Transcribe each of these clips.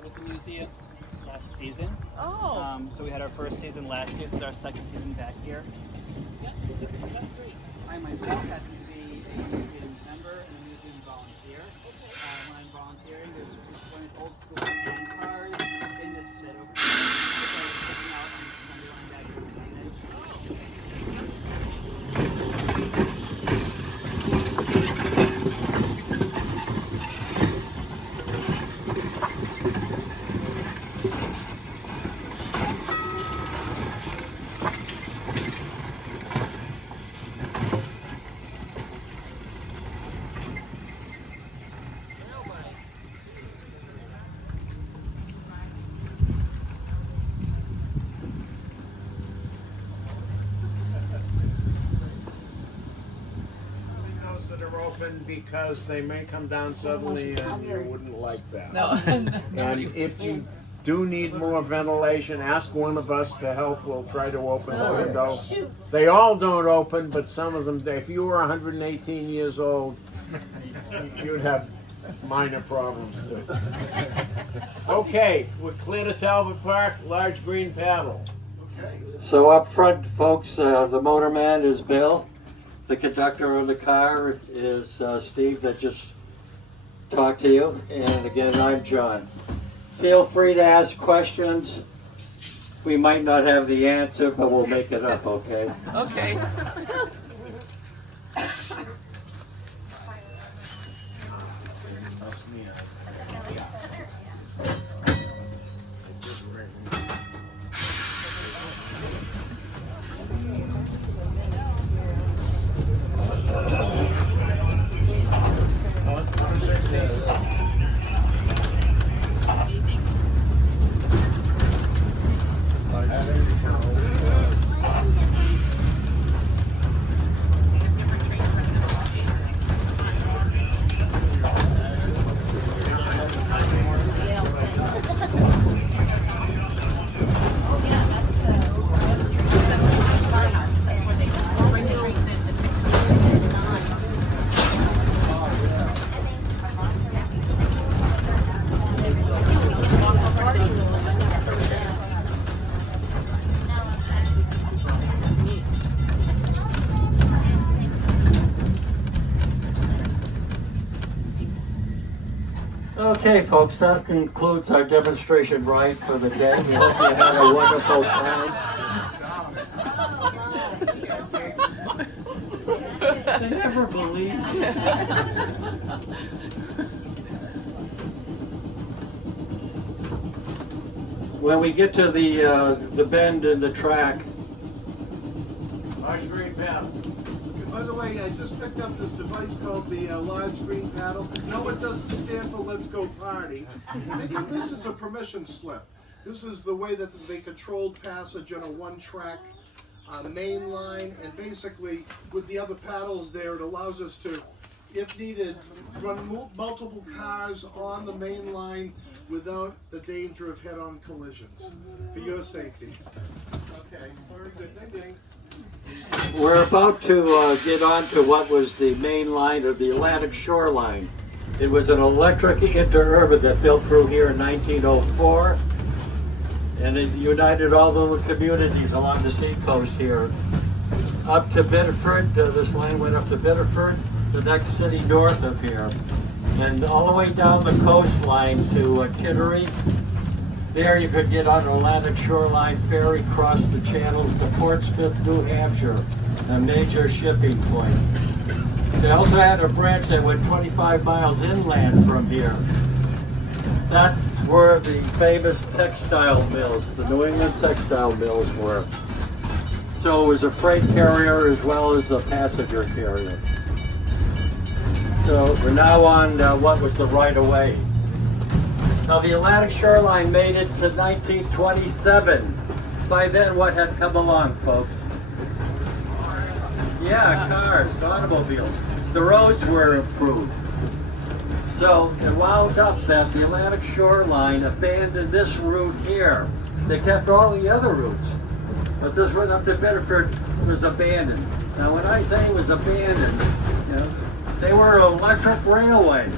with the museum last season. Oh. So we had our first season last year. This is our second season back here. Yep, that's great. I myself happen to be a museum member and a museum volunteer. When I'm volunteering, there's one old school hand cars in this set over here. Which I was checking out on Sunday line back here this evening. Because they may come down suddenly and you wouldn't like that. No. And if you do need more ventilation, ask one of us to help. We'll try to open the window. They all don't open, but some of them, if you were 118 years old, you'd have minor problems too. Okay, we're clear to Talbot Park, large green paddle. So up front, folks, the motorman is Bill. The conductor of the car is Steve that just talked to you. And again, I'm John. Feel free to ask questions. We might not have the answer, but we'll make it up, okay? Okay. Okay, folks, that concludes our demonstration ride for the day. We hope you had a wonderful time. They never believe me. When we get to the bend in the track, Large green paddle. By the way, I just picked up this device called the large green paddle. No, it doesn't stand for Let's Go Party. Think of this as a permission slip. This is the way that they controlled passage on a one-track main line, and basically with the other paddles there, it allows us to, if needed, run multiple cars on the main line without the danger of head-on collisions, for your safety. Okay, very good. Ding, ding. we're about to get on to what was the main line of the Atlantic Shoreline. It was an electric interurban that built through here in 1904, and it united all the communities along the seacoast here. Up to Biddeford, this line went up to Biddeford, the next city north of here, and all the way down the coastline to Kittery. There you could get on Atlantic Shoreline ferry, cross the channel to Portsmouth, New Hampshire, a major shipping point. They also had a branch that went 25 miles inland from here. That's where the famous textile mills, the New England textile mills were. So it was a freight carrier as well as a passenger carrier. So we're now on what was the right-of-way. Now the Atlantic Shoreline made it to 1927. By then, what had come along, folks? Yeah, cars, automobiles. The roads were improved. So it wound up that the Atlantic Shoreline abandoned this route here. They kept all the other routes, but this one up to Biddeford was abandoned. Now when I say it was abandoned, you know, they were an electric railway.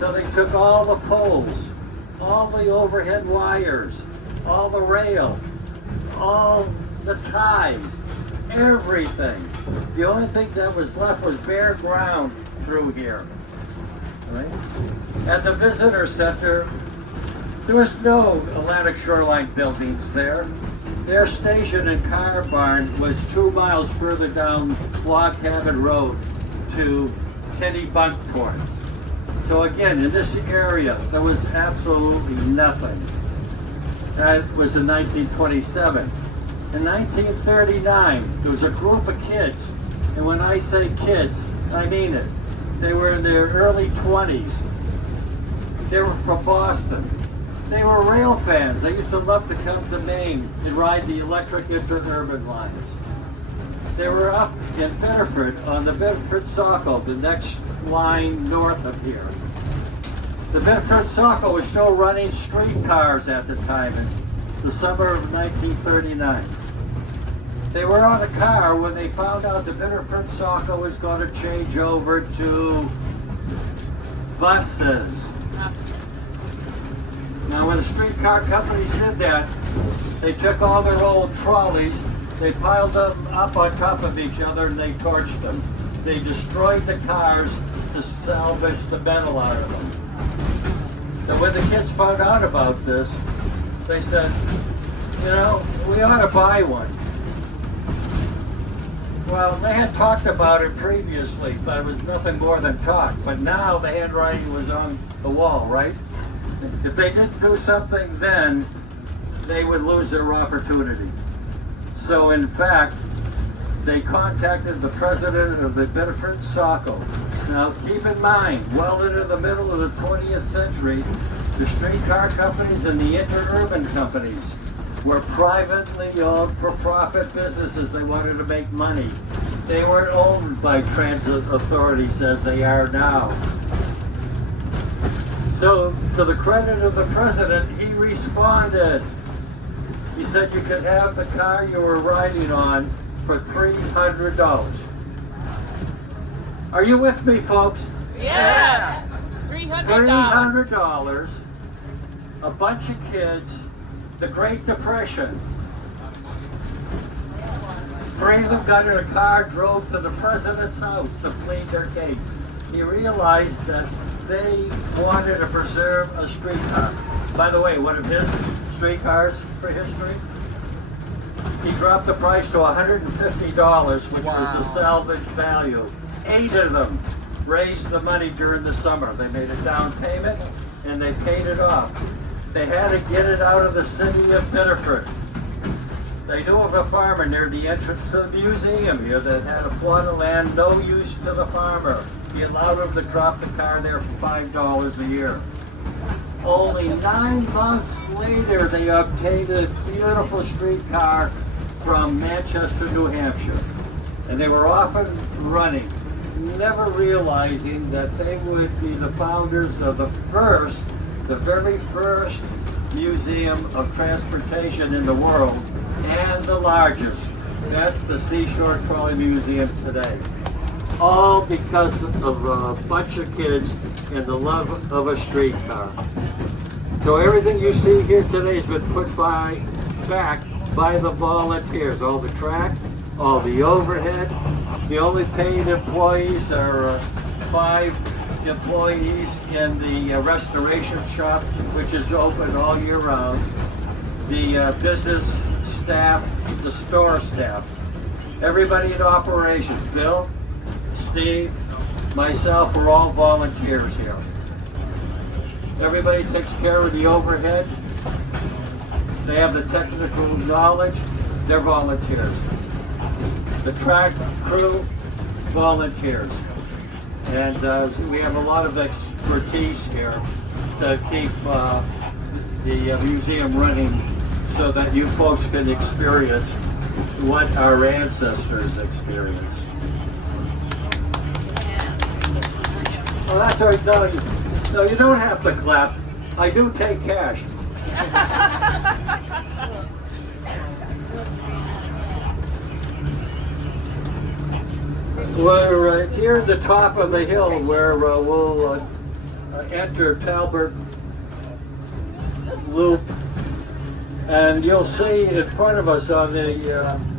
So they took all the poles all the overhead wires, all the rail, all the ties, everything. The only thing that was left was bare ground through here. Right? At the visitor center, there was no Atlantic Shoreline buildings there. Their station and car barn was 2 miles further down Log Cabin Road to Kennebunkport. So again, in this area, there was absolutely nothing. That was in 1927. In 1939, there was a group of kids, and when I say kids, I mean it. They were in their early 20s. They were from Boston. They were rail fans. They used to love to come to Maine and ride the electric interurban lines. They were up in Bedford on the Bedford-Saco, the next line north of here. The Bedford-Saco was still running streetcars at the time in the summer of 1939. They were on a car when they found out the Bedford-Saco was going to change over to buses. Now when the streetcar companies did that, they took all their old trolleys, they piled them up on top of each other and they torched them. They destroyed the cars to salvage the metal out of them. And when the kids found out about this, they said, you know, we ought to buy one. Well, they had talked about it previously, but it was nothing more than talk. But now the handwriting was on the wall, right? If they didn't do something then, they would lose their opportunity. So in fact, they contacted the president of the Bedford-Saco. Now keep in mind, well into the middle of the 20th century, the streetcar companies and the interurban companies were privately owned for-profit businesses. They wanted to make money. They weren't owned by transit authorities as they are now. So, to the credit of the president, he responded. He said you could have the car you were riding on for $300. Are you with me, folks? Yes! $300. $300, a bunch of kids, the Great Depression. 3 of them got in a car, drove to the president's house to plead their case. He realized that they wanted to preserve a streetcar. By the way, one of his streetcars for history, he dropped the price to $150, which was the salvage value. 8 of them raised the money during the summer. They made a down payment and they paid it off. They had to get it out of the city of Bedford. They knew of a farmer near the entrance to the museum here that had a plot of land, no use to the farmer. He allowed him to drop the car there for $5 a year. Only 9 months later, they obtained a beautiful streetcar from Manchester, New Hampshire. And they were off and running, never realizing that they would be the founders of the very first museum of transportation in the world, and the largest. That's the Seashore Trolley Museum today. All because of a bunch of kids and the love of a streetcar. So everything you see here today has been put back by the volunteers. All the track, all the overhead. The only paid employees are 5 employees in the restoration shop, which is open all year round. The business staff, the store staff, everybody in operations, Bill, Steve, myself, we're all volunteers here. Everybody takes care of the overhead. They have the technical knowledge, they're volunteers. The track crew, volunteers. And we have a lot of expertise here to keep the museum running so that you folks can experience what our ancestors experienced. Well, that's our done. No, you don't have to clap. I do take cash. We're near the top of the hill where we'll enter Talbot loop. And you'll see in front of us on the,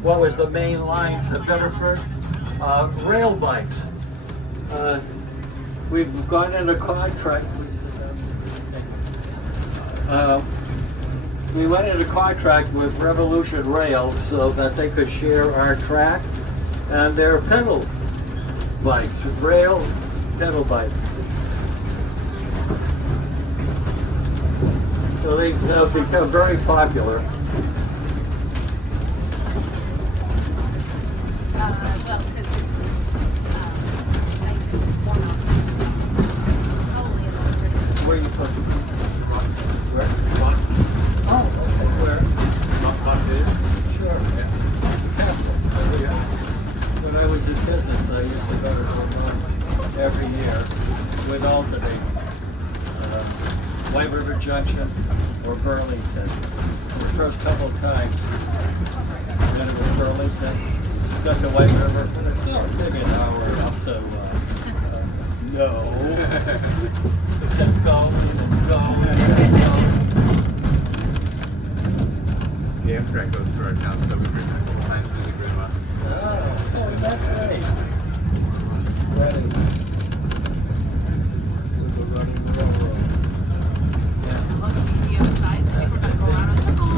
what was the main line to Bedford, rail bikes. We've gone into contract. We went into contract with Revolution Rail so that they could share our track and their pedal bikes, rail pedal bikes. So they've become very popular. Well, because it's nice and warm out. Probably an electric. Where are you from? Where? Oh, okay. Where? Sure. Yeah. When I was in business, I used to go to Vermont every year with alternate. White River Junction or Burlington. The first couple of times, then it was Burlington, got to White River, and it's still maybe an hour up to, no. It kept going and going and going. The Amtrak goes through our town, so we bring a couple times using Greenwell. Oh, that's great. Ready. We're running the railroad. Let's see the other side. I think we're gonna go around a circle.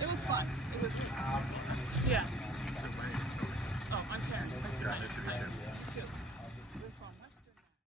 It was fun. It was, yeah.